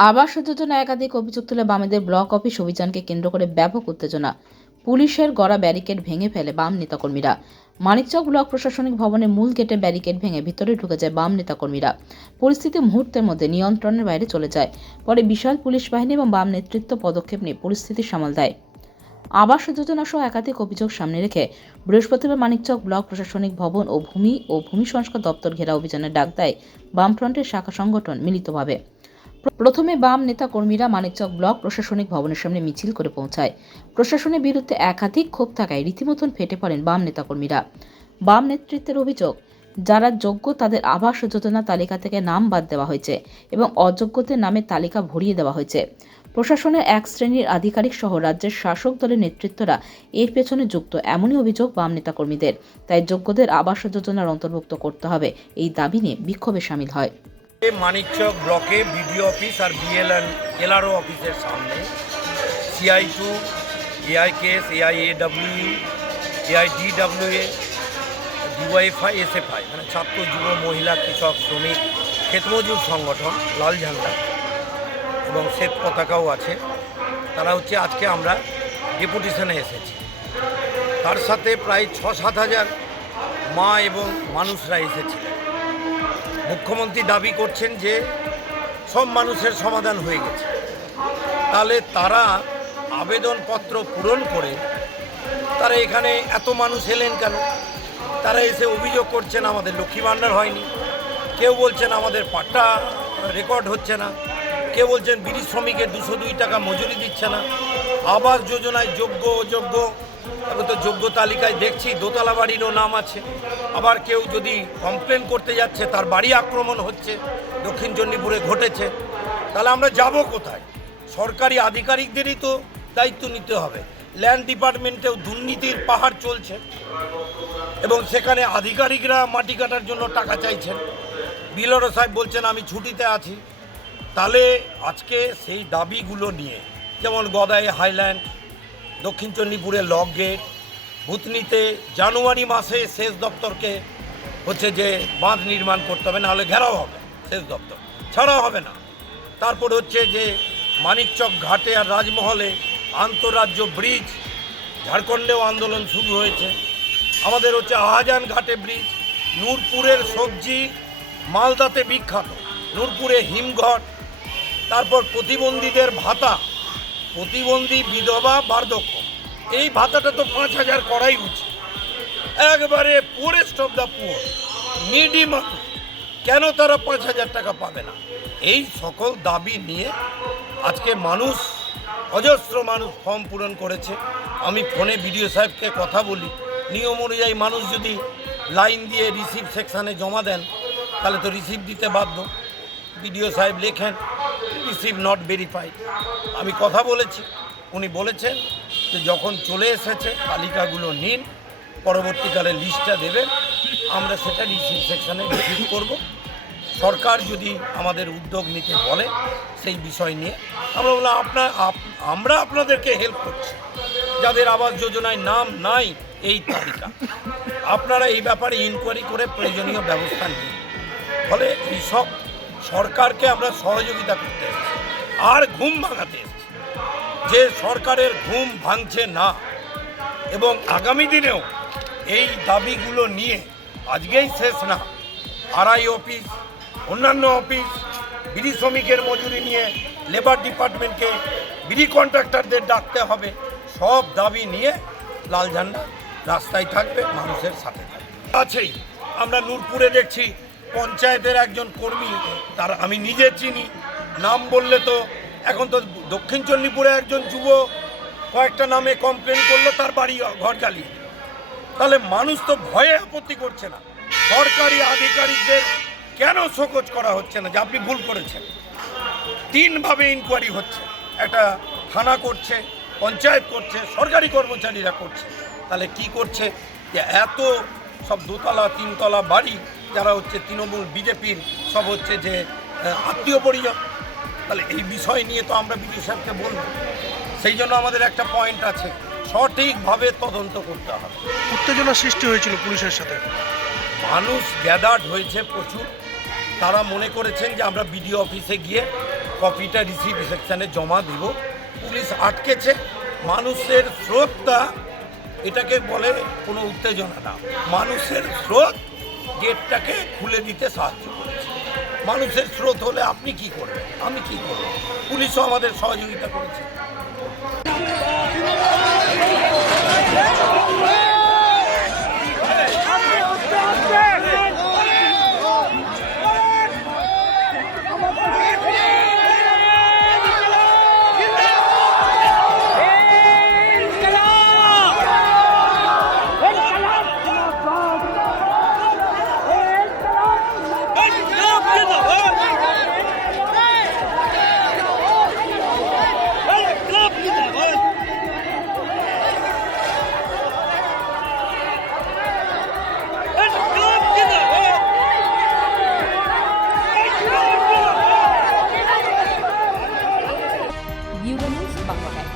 আবাস যোজনা একাধিক অভিযোগ তুলে বামেদের ব্লক অফিস অভিযানকে কেন্দ্র করে ব্যাপক উত্তেজনা। পুলিশের গড়া ব্যারিকেড ভেঙে ফেলে বাম নেতাকর্মীরা। মানিকচক ব্লক প্রশাসনিক ভবনের মূল গেটে ব্যারিকেড ভেঙে ভিতরে ঢুকে যায় বাম নেতাকর্মীরা। পরিস্থিতি মুহূর্তের মধ্যে নিয়ন্ত্রণের বাইরে চলে যায়। পরে বিশাল পুলিশ বাহিনী এবং বাম নেতৃত্ব পদক্ষেপ নিয়ে পরিস্থিতি সামাল দেয়। আবাস যোজনা সহ একাধিক অভিযোগ সামনে রেখে বৃহস্পতিবার মানিকচক ব্লক প্রশাসনিক ভবন ও ভূমি সংস্কার দপ্তর ঘেরা অভিযানের ডাক দেয় বামফ্রন্টের শাখা সংগঠন মিলিতভাবে। প্রথমে বাম নেতা কর্মীরা মানিকচক ব্লক প্রশাসনিক ভবনের সামনে মিছিল করে পৌঁছায়। প্রশাসনের বিরুদ্ধে একাধিক ক্ষোভ থাকায় রীতিমতন ফেটে পড়েন বাম নেতা কর্মীরা। বাম নেতৃত্বের অভিযোগ, যারা যোগ্য তাদের আবাস যোজনা তালিকা থেকে নাম বাদ দেওয়া হয়েছে এবং অযোগ্যদের নামে তালিকা ভরিয়ে দেওয়া হয়েছে। প্রশাসনের এক শ্রেণীর আধিকারিক সহ রাজ্যের শাসক দলের নেতৃত্বরা এর পেছনে যুক্ত, এমনই অভিযোগ বাম নেতা কর্মীদের। তাই যোগ্যদের আবাস যোজনার অন্তর্ভুক্ত করতে হবে, এই দাবি নিয়ে বিক্ষোভে শামিল হয়। মানিকচক ব্লকে বিডিও অফিস আর এলআরও অফিসের সামনে CI2, AIKS, AIAWU, AIDWA, DYFI, SFI মানে ছাত্র যুব মহিলা কৃষক শ্রমিক ক্ষেতমজুর সংগঠন, লাল ঝান্ডা এবং শ্বেত পতাকাও আছে। তারা হচ্ছে আজকে আমরা ডেপুটেশনে এসেছি। তার সাথে প্রায় 6-7 হাজার মা এবং মানুষরা এসেছিলেন। মুখ্যমন্ত্রী দাবি করছেন যে সব মানুষের সমাধান হয়ে গেছে। তাহলে তারা আবেদনপত্র পূরণ করে তারা এখানে এত মানুষ এলেন কেন? তারা এসে অভিযোগ করছেন আমাদের লক্ষ্মী ভাণ্ডার হয়নি, কেউ বলছেন আমাদের পাট্টা রেকর্ড হচ্ছে না, কেউ বলছেন বিড়ি শ্রমিকের 202 টাকা মজুরি দিচ্ছে না, আবাস যোজনায় যোগ্য অযোগ্য, তবে তো যোগ্য তালিকায় দেখছি দোতলা বাড়িরও নাম আছে। আবার কেউ যদি কমপ্লেন করতে যাচ্ছে তার বাড়ি আক্রমণ হচ্ছে, দক্ষিণ চণ্ডীপুরে ঘটেছে। তাহলে আমরা যাব কোথায়? সরকারি আধিকারিকদেরই তো দায়িত্ব নিতে হবে। ল্যান্ড ডিপার্টমেন্টেও দুর্নীতির পাহাড় চলছে এবং সেখানে আধিকারিকরা মাটি কাটার জন্য টাকা চাইছেন। বিএলআরও সাহেব বলছেন আমি ছুটিতে আছি। তাহলে আজকে সেই দাবিগুলো নিয়ে, যেমন গদাই হাইল্যান্ড, দক্ষিণ চণ্ডীপুরে লক গেট, ভূতনিতে জানুয়ারি মাসে সেচ দপ্তরকে হচ্ছে যে বাঁধ নির্মাণ করতে হবে, নাহলে ঘেরাও হবে, সেচ দপ্তর ছাড়া হবে না। তারপর হচ্ছে যে মানিকচক ঘাটে আর রাজমহলে আন্তঃরাজ্য ব্রিজ, ঝাড়খণ্ডেও আন্দোলন শুরু হয়েছে। আমাদের হচ্ছে আহাজান ঘাটে ব্রিজ, নূরপুরের সবজি মালদাতে বিখ্যাত, নূরপুরে হিমঘর। তারপর প্রতিবন্ধীদের ভাতা, প্রতিবন্ধী বিধবা বার্ধক্য, এই ভাতাটা তো 5,000 করাই উচিত। একবারে poorest of the poor, needy মানুষ, কেন তারা 5,000 টাকা পাবে না? এই সকল দাবি নিয়ে আজকে মানুষ, অজস্র মানুষ ফর্ম পূরণ করেছে। আমি ফোনে বিডিও সাহেবকে কথা বলি, নিয়ম অনুযায়ী মানুষ যদি লাইন দিয়ে রিসিভ সেকশানে জমা দেন তাহলে তো রিসিভ দিতে বাধ্য। বিডিও সাহেব লেখেন রিসিভ নট ভেরিফাইড। আমি কথা বলেছি, উনি বলেছেন যে যখন চলে এসেছে তালিকাগুলো নিন, পরবর্তীকালে লিস্টটা দেবেন, আমরা সেটা রিসিভ সেকশানে রিসিভ করব। সরকার যদি আমাদের উদ্যোগ নিতে বলে সেই বিষয় নিয়ে আমরা বললাম আমরা আপনাদেরকে হেল্প করছি। যাদের আবাস যোজনায় নাম নাই এই তালিকা, আপনারা এই ব্যাপারে ইনকোয়ারি করে প্রয়োজনীয় ব্যবস্থা নিন। ফলে এইসব সরকারকে আমরা সহযোগিতা করতে এসেছি আর ঘুম ভাঙাতে এসেছি, যে সরকারের ঘুম ভাঙছে না এবং আগামী দিনেও এই দাবিগুলো নিয়ে আজকেই শেষ না। আরআই অফিস, অন্যান্য অফিস, বিড়ি শ্রমিকের মজুরি নিয়ে লেবার ডিপার্টমেন্টকে, বিড়ি কন্ট্রাক্টরদের ডাকতে হবে। সব দাবি নিয়ে লাল ঝান্ডা রাস্তায় থাকবে, মানুষের সাথে থাকবে। আছেই আমরা নূরপুরে দেখছি পঞ্চায়েতের একজন কর্মী, তার আমি নিজে চিনি, নাম বললে তো এখন তো দক্ষিণ চণ্ডীপুরে একজন যুব কয়েকটা নামে কমপ্লেন করলো, তার বাড়ি ঘর জ্বালিয়ে। তাহলে মানুষ তো ভয়ে আপত্তি করছে না। সরকারি আধিকারিকদের কেন শোকজ করা হচ্ছে না যে আপনি ভুল করেছেন? 3 ভাবে ইনকোয়ারি হচ্ছে, একটা থানা করছে, পঞ্চায়েত করছে, সরকারি কর্মচারীরা করছে। তাহলে কি করছে? যে এত সব 2তলা 3তলা বাড়ি, যারা হচ্ছে তৃণমূল বিজেপির সব হচ্ছে যে আত্মীয় পরিজন। তাহলে এই বিষয় নিয়ে তো আমরা বিডিও সাহেবকে বলব। সেই জন্য আমাদের একটা পয়েন্ট আছে, সঠিকভাবে তদন্ত করতে হবে। উত্তেজনা সৃষ্টি হয়েছিল পুলিশের সাথে, মানুষ গ্যাদার্ড হয়েছে প্রচুর। তারা মনে করেছেন যে আমরা বিডিও অফিসে গিয়ে কপিটা রিসিভ সেকশানে জমা দিব। পুলিশ আটকেছে, মানুষের স্রোতটা এটাকে বলে কোনো উত্তেজনা না, মানুষের স্রোত গেটটাকে খুলে দিতে সাহায্য করেছে। মানুষের স্রোত হলে আপনি কি করবেন, আমি কি করব, পুলিশও আমাদের সহযোগিতা করেছে। Bureau news Bangla.